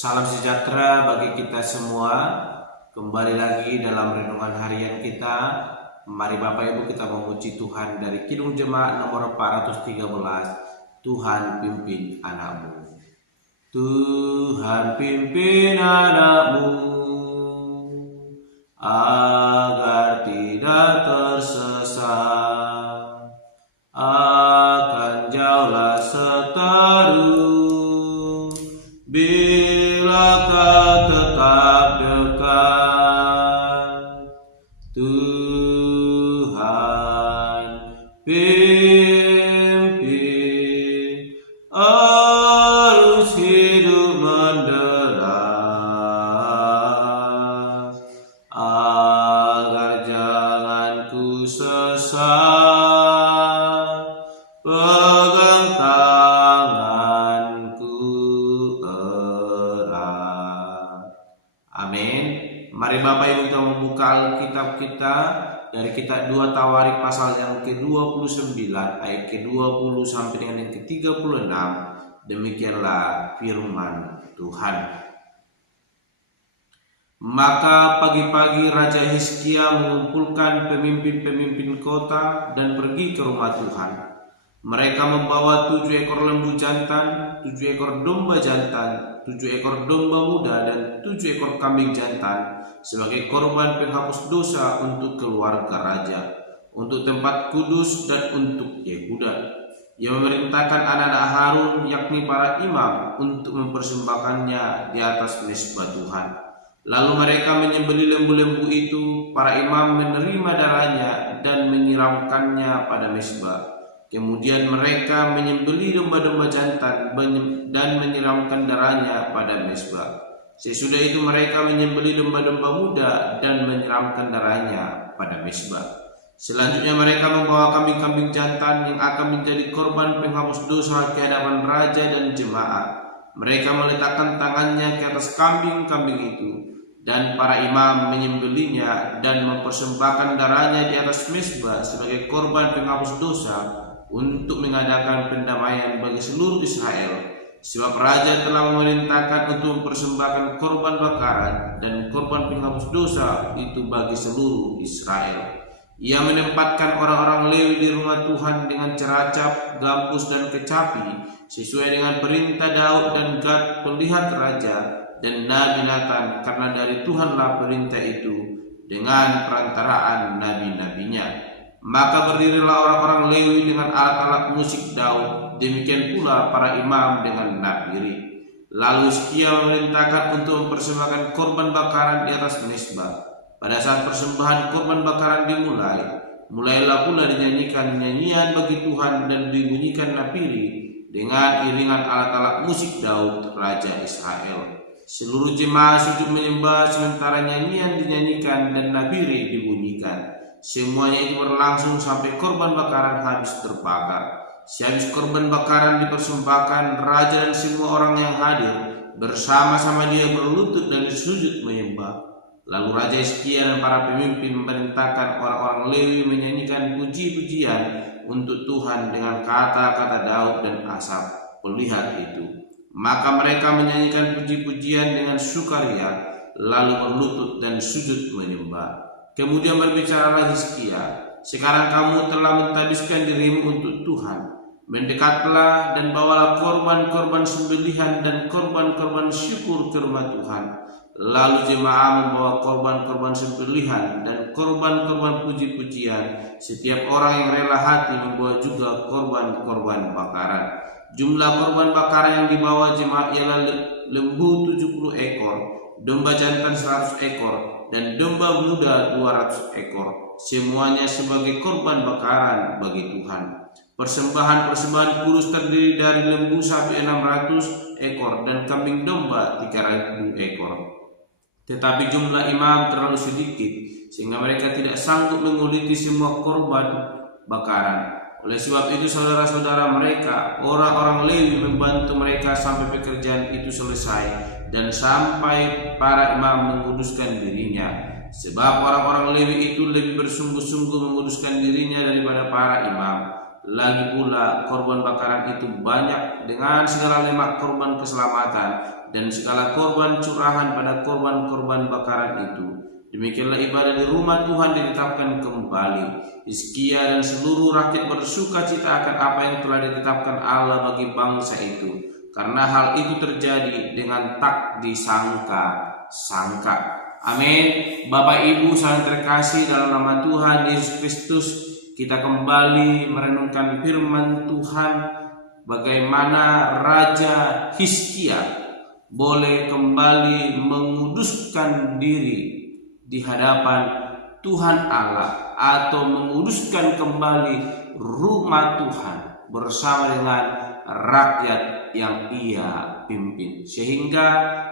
Salam sejahtera bagi kita semua. Kembali lagi dalam renungan harian kita. Mari Bapak Ibu kita memuji Tuhan dari Kidung Jemaat nomor 413. Tuhan pimpin anakmu. Tuhan pimpin anakmu agar tidak tersesat, akan jauhlah seteru bila kau tetap dekat. Tuhan pimpin arus hidup menderas, agar jangan ku sesat. Pegang tanganku erat. Amin. Mari Bapak Ibu kita membuka Alkitab kita dari kitab 2 Tawarik pasal yang ke-29 ayat ke-20 sampai dengan yang ke-36. Demikianlah firman Tuhan. Maka pagi-pagi Raja Hizkia mengumpulkan pemimpin-pemimpin kota dan pergi ke rumah Tuhan. Mereka membawa 7 ekor lembu jantan, 7 ekor domba jantan, 7 ekor domba muda, dan 7 ekor kambing jantan sebagai korban penghapus dosa untuk keluarga raja, untuk tempat kudus dan untuk Yehuda. Ia memerintahkan anak-anak Harun, yakni para imam, untuk mempersembahkannya di atas mezbah Tuhan. Lalu mereka menyembelih lembu-lembu itu. Para imam menerima darahnya dan menyiramkannya pada mezbah. Kemudian mereka menyembelih domba-domba jantan dan menyiramkan darahnya pada mezbah. Sesudah itu mereka menyembelih domba-domba muda dan menyiramkan darahnya pada mezbah. Selanjutnya mereka membawa kambing-kambing jantan yang akan menjadi korban penghapus dosa ke hadapan raja dan jemaat. Mereka meletakkan tangannya ke atas kambing-kambing itu, dan para imam menyembelihnya dan mempersembahkan darahnya di atas mezbah sebagai korban penghapus dosa untuk mengadakan pendamaian bagi seluruh Israel. Sebab raja telah memerintahkan untuk mempersembahkan korban bakaran dan korban penghapus dosa itu bagi seluruh Israel. Ia menempatkan orang-orang Lewi di rumah Tuhan dengan ceracap, gambus, dan kecapi sesuai dengan perintah Daud dan Gad pelihat raja dan Nabi Nathan, karena dari Tuhanlah perintah itu dengan perantaraan nabi-nabinya. Maka berdirilah orang-orang Lewi dengan alat-alat musik Daud, demikian pula para imam dengan nafiri. Lalu Hizkia memerintahkan untuk mempersembahkan korban bakaran di atas mezbah. Pada saat persembahan korban bakaran mulailah pula dinyanyikan nyanyian bagi Tuhan dan dibunyikan nafiri dengan iringan alat-alat musik Daud, Raja Israel. Seluruh jemaah sujud menyembah sementara nyanyian dinyanyikan dan nafiri dibunyikan. Semuanya itu berlangsung sampai korban bakaran habis terbakar. Sehabis korban bakaran dipersembahkan, raja dan semua orang yang hadir bersama-sama dia berlutut dan sujud menyembah. Lalu Raja Hizkia dan para pemimpin memerintahkan orang-orang Lewi menyanyikan puji-pujian untuk Tuhan dengan kata-kata Daud dan Asaf pelihat itu. Maka mereka menyanyikan puji-pujian dengan sukaria, lalu berlutut dan sujud menyembah. Kemudian berbicaralah Hizkia, "Sekarang kamu telah mentadiskan dirimu untuk Tuhan. Mendekatlah dan bawalah korban-korban sembelihan dan korban-korban syukur ke rumah Tuhan." Lalu jemaah membawa korban-korban sembelihan dan korban-korban puji-pujian. Setiap orang yang rela hati membawa juga korban-korban bakaran. Jumlah korban bakaran yang dibawa jemaah ialah lembu 70 ekor, domba jantan 100 ekor, dan domba muda 200 ekor. Semuanya sebagai korban bakaran bagi Tuhan. Persembahan kudus terdiri dari lembu sapi 600 ekor dan kambing domba 3.000 ekor. Tetapi jumlah imam terlalu sedikit sehingga mereka tidak sanggup menguliti semua korban bakaran. Oleh sebab itu saudara-saudara mereka, orang-orang Lewi, membantu mereka sampai pekerjaan itu selesai dan sampai para imam menguduskan dirinya. Sebab orang-orang Lewi itu lebih bersungguh-sungguh menguduskan dirinya daripada para imam. Lagi pula korban bakaran itu banyak dengan segala lemak korban keselamatan dan segala korban curahan pada korban-korban bakaran itu. Demikianlah ibadah di rumah Tuhan ditetapkan kembali. Hizkia dan seluruh rakyat bersuka cita akan apa yang telah ditetapkan Allah bagi bangsa itu, karena hal itu terjadi dengan tak disangka-sangka. Amin. Bapak Ibu saling terkasih dalam nama Tuhan Yesus Kristus, kita kembali merenungkan firman Tuhan bagaimana Raja Hizkia boleh kembali menguduskan diri di hadapan Tuhan Allah, atau menguduskan kembali rumah Tuhan bersama dengan rakyat yang ia pimpin. Sehingga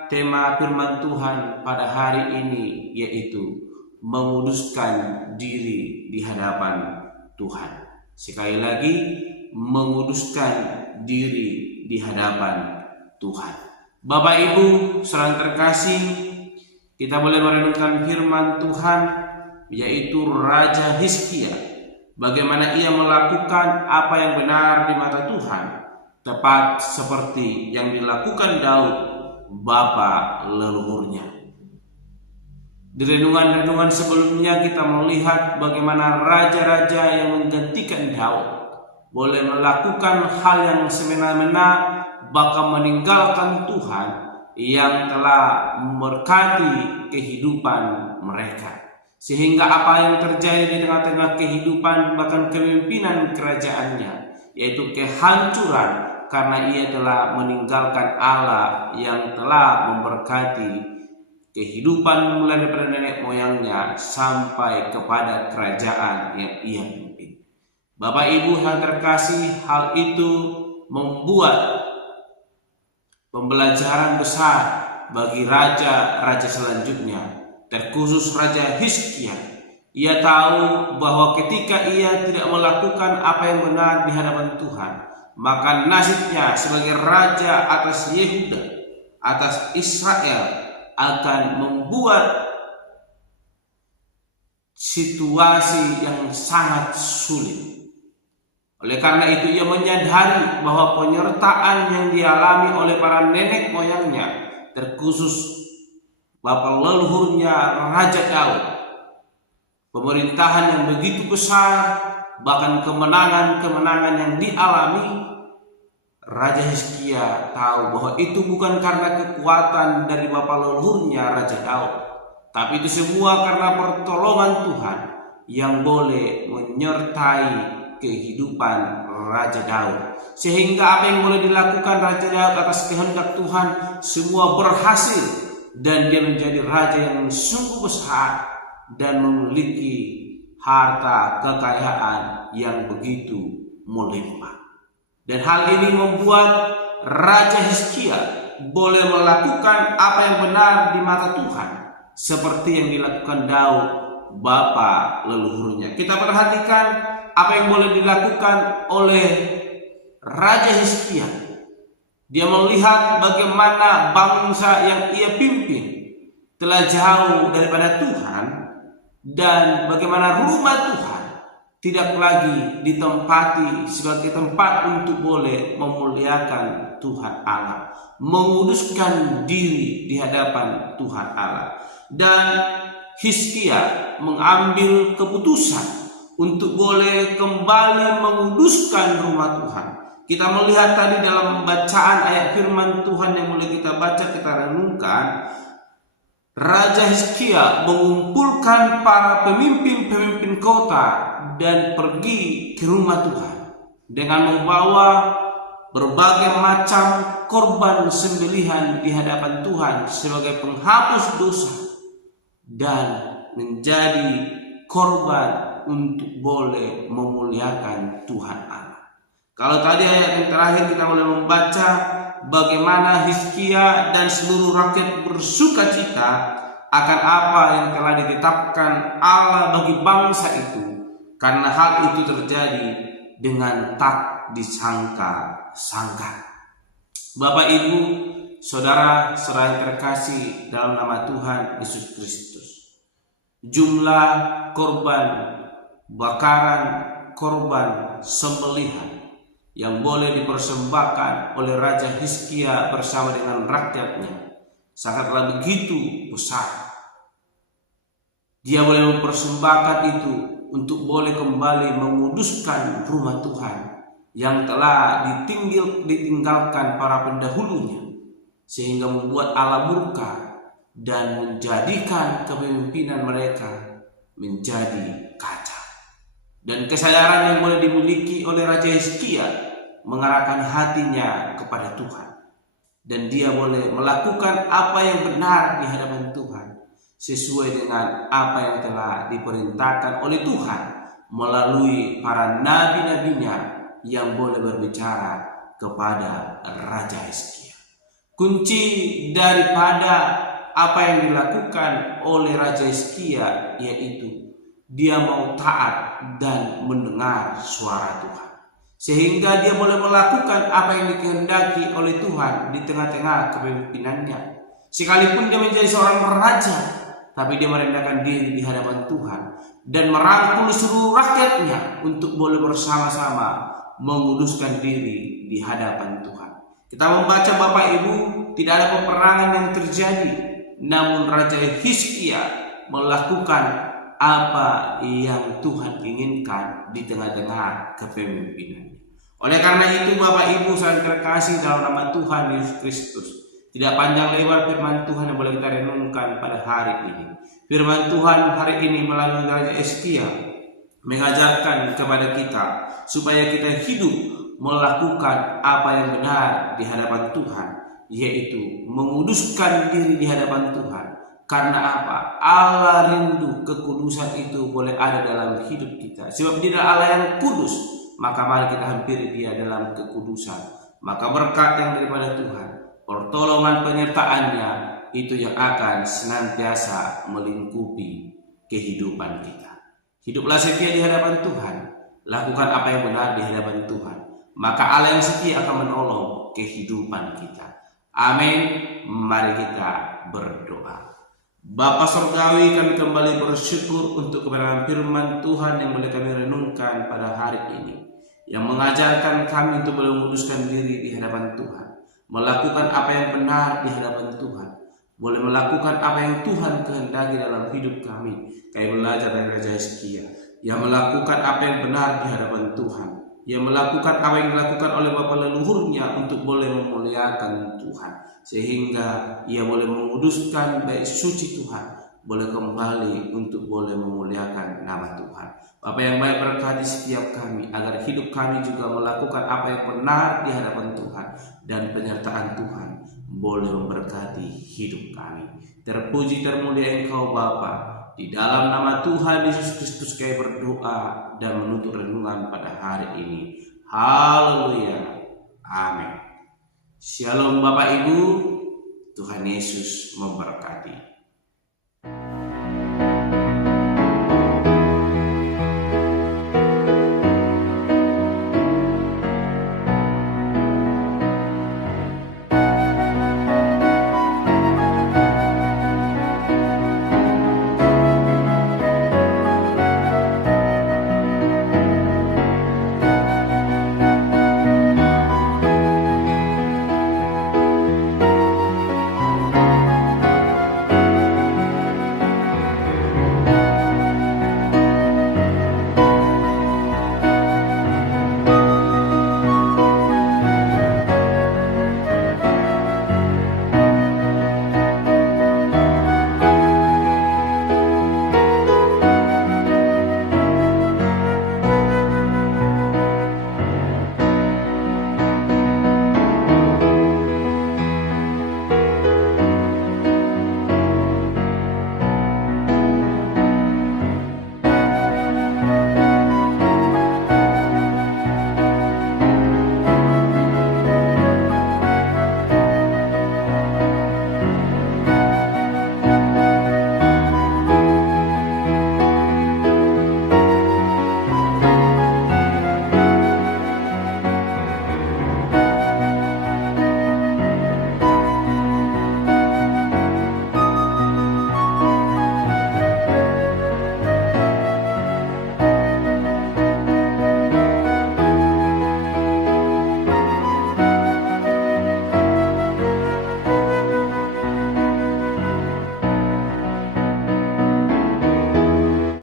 tema firman Tuhan pada hari ini yaitu menguduskan diri di hadapan Tuhan. Sekali lagi, menguduskan diri di hadapan Tuhan. Bapak Ibu saudara terkasih, kita boleh merenungkan firman Tuhan yaitu Raja Hizkia, bagaimana ia melakukan apa yang benar di mata Tuhan, tepat seperti yang dilakukan Daud bapa leluhurnya. Di renungan-renungan sebelumnya kita melihat bagaimana raja-raja yang menggantikan Daud boleh melakukan hal yang semena-mena, bahkan meninggalkan Tuhan yang telah memberkati kehidupan mereka. Sehingga apa yang terjadi di tengah-tengah kehidupan bahkan kepemimpinan kerajaannya, yaitu kehancuran karena ia telah meninggalkan Allah yang telah memberkati kehidupan mulai daripada nenek moyangnya sampai kepada kerajaan yang ia pimpin. Bapak Ibu yang terkasih, hal itu membuat pembelajaran besar bagi raja-raja selanjutnya, terkhusus Raja Hizkia. Ia tahu bahwa ketika ia tidak melakukan apa yang benar di hadapan Tuhan, maka nasibnya sebagai raja atas Yehuda, atas Israel, akan membuat situasi yang sangat sulit. Oleh karena itu ia menyadari bahwa penyertaan yang dialami oleh para nenek moyangnya, terkhusus bapak leluhurnya Raja Daud, pemerintahan yang begitu besar, bahkan kemenangan-kemenangan yang dialami, Raja Hizkia tahu bahwa itu bukan karena kekuatan dari bapak leluhurnya Raja Daud, tapi itu semua karena pertolongan Tuhan yang boleh menyertai kehidupan Raja Daud. Sehingga apa yang boleh dilakukan Raja Daud atas kehendak Tuhan semua berhasil, dan dia menjadi raja yang sungguh besar dan memiliki harta kekayaan yang begitu melimpah. Dan hal ini membuat Raja Hizkia boleh melakukan apa yang benar di mata Tuhan, seperti yang dilakukan Daud bapa leluhurnya. Kita perhatikan apa yang boleh dilakukan oleh Raja Hizkia. Dia melihat bagaimana bangsa yang ia pimpin telah jauh daripada Tuhan, dan bagaimana rumah Tuhan tidak lagi ditempati sebagai tempat untuk boleh memuliakan Tuhan Allah, menguduskan diri di hadapan Tuhan Allah. Dan Hizkia mengambil keputusan untuk boleh kembali menguduskan rumah Tuhan. Kita melihat tadi dalam bacaan ayat firman Tuhan yang mulai kita baca, kita renungkan, Raja Hizkia mengumpulkan para pemimpin-pemimpin kota dan pergi ke rumah Tuhan dengan membawa berbagai macam korban sembelihan di hadapan Tuhan sebagai penghapus dosa dan menjadi korban untuk boleh memuliakan Tuhan Allah. Kalau tadi ayat yang terakhir kita mulai membaca bagaimana Hizkia dan seluruh rakyat bersuka cita akan apa yang telah ditetapkan Allah bagi bangsa itu, karena hal itu terjadi dengan tak disangka-sangka. Bapak Ibu, saudara-saudara yang terkasih dalam nama Tuhan Yesus Kristus, jumlah korban bakaran, korban sembelihan yang boleh dipersembahkan oleh Raja Hizkia bersama dengan rakyatnya sangatlah begitu besar. Dia boleh mempersembahkan itu untuk boleh kembali menguduskan rumah Tuhan yang telah ditinggalkan para pendahulunya, sehingga membuat Allah murka dan menjadikan kepemimpinan mereka menjadi kacau. Dan kesadaran yang boleh dimiliki oleh Raja Hizkia mengarahkan hatinya kepada Tuhan, dan dia boleh melakukan apa yang benar di hadapan Tuhan sesuai dengan apa yang telah diperintahkan oleh Tuhan melalui para nabi-nabinya yang boleh berbicara kepada Raja Hizkia. Kunci daripada apa yang dilakukan oleh Raja Hizkia yaitu dia mau taat dan mendengar suara Tuhan, sehingga dia boleh melakukan apa yang dikehendaki oleh Tuhan di tengah-tengah kepemimpinannya. Sekalipun dia menjadi seorang raja, tapi dia merendahkan diri di hadapan Tuhan dan merangkul seluruh rakyatnya untuk boleh bersama-sama menguduskan diri di hadapan Tuhan. Kita membaca Bapak Ibu, tidak ada peperangan yang terjadi, namun Raja Hizkia melakukan apa yang Tuhan inginkan di tengah-tengah kepemimpinan. Oleh karena itu Bapak Ibu saling terkasih dalam nama Tuhan Yesus Kristus, tidak panjang lebar firman Tuhan yang boleh kita renungkan pada hari ini. Firman Tuhan hari ini melalui Raja Hizkia mengajarkan kepada kita supaya kita hidup melakukan apa yang benar di hadapan Tuhan, yaitu menguduskan diri di hadapan Tuhan. Karena apa? Allah rindu kekudusan itu boleh ada dalam hidup kita. Sebab dia adalah Allah yang kudus, maka mari kita hampiri dia dalam kekudusan. Maka berkat yang daripada Tuhan, pertolongan penyertaannya itu yang akan senantiasa melingkupi kehidupan kita. Hiduplah setia di hadapan Tuhan, lakukan apa yang benar di hadapan Tuhan, maka Allah yang setia akan menolong kehidupan kita. Amin. Mari kita berdoa. Bapa Surgawi, kami kembali bersyukur untuk kebenaran firman Tuhan yang boleh kami renungkan pada hari ini, yang mengajarkan kami untuk menguduskan diri di hadapan Tuhan, melakukan apa yang benar di hadapan Tuhan, boleh melakukan apa yang Tuhan kehendaki dalam hidup kami. Kami belajar dari Raja Hizkia yang melakukan apa yang benar di hadapan Tuhan, yang melakukan apa yang dilakukan oleh bapa leluhurnya untuk boleh memuliakan Tuhan, sehingga ia boleh menguduskan bait suci Tuhan, boleh kembali untuk boleh memuliakan nama Tuhan. Bapa yang baik, berkati setiap kami agar hidup kami juga melakukan apa yang benar di hadapan Tuhan, dan penyertaan Tuhan boleh memberkati hidup kami. Terpuji termulia Engkau Bapa. Di dalam nama Tuhan Yesus Kristus kami berdoa dan menutup renungan pada hari ini. Haleluya. Amin. Shalom Bapak Ibu. Tuhan Yesus memberkati.